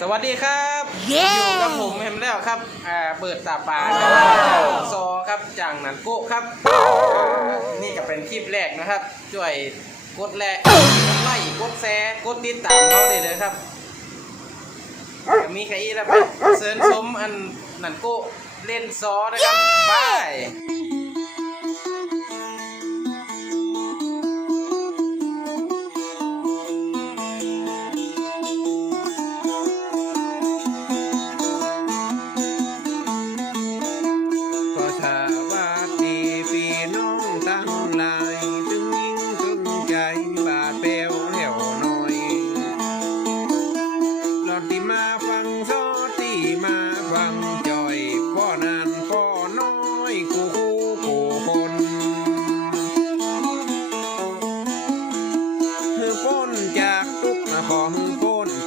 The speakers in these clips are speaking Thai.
สวัสดีครับเย้อยู่กับผมเฮมแล้วครับอ่าเปิดตาปลาซอครับจากหนันโกะครับอ่านี่ก็เป็นคลิปแรกนะครับ ช่วยกดแลกดไลค์กดแชร์กดติดตามเขาเลยเลยครับมีใครอีกแล้วครับเซิร์นชมอันหนันโกะเล่นซอนะครับบาย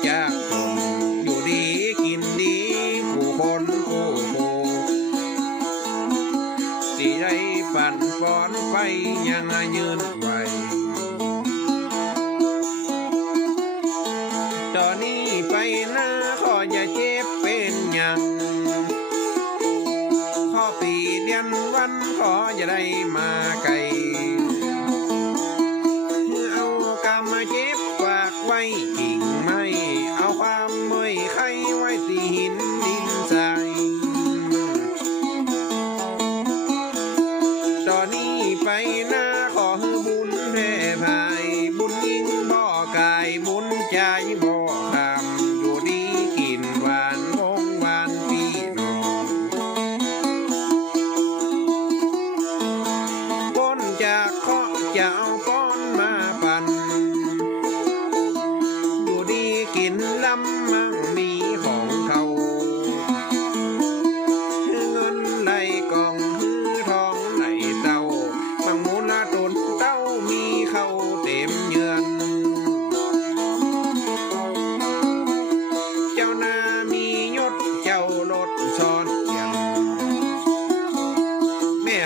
พ้ากตนอยู่ดีกินดีกูคนกูกูที่ได้ปั่นป้อนไปยังยืนไหวตอนนี้ไปหน้าขออย่าเจ็บเป็นยังขอปีเดือนวันขออย่าได้มาไกลเอากรรมเจ็บฝากไว้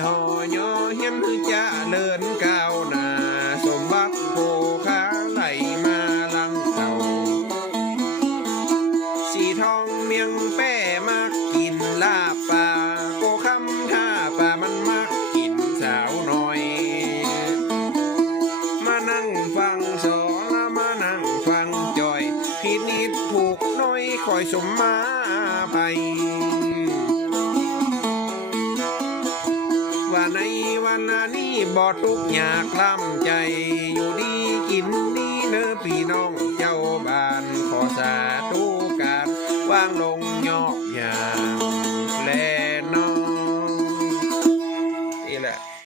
หอยอเฮียนคือจะเลินก้าวหน้าสมบัติโภคาไหลมาลังเต่าสีทองเมียงแป้มักกินลาบปลาโกคำท่าปลามันมักกินสาวน้อย มานั่งฟังสอนแล้วมานั่งฟังจอยพินิดผูกน้อยคอยสมมาไป บ่ทุกข์ยากลำใจอยู่ดี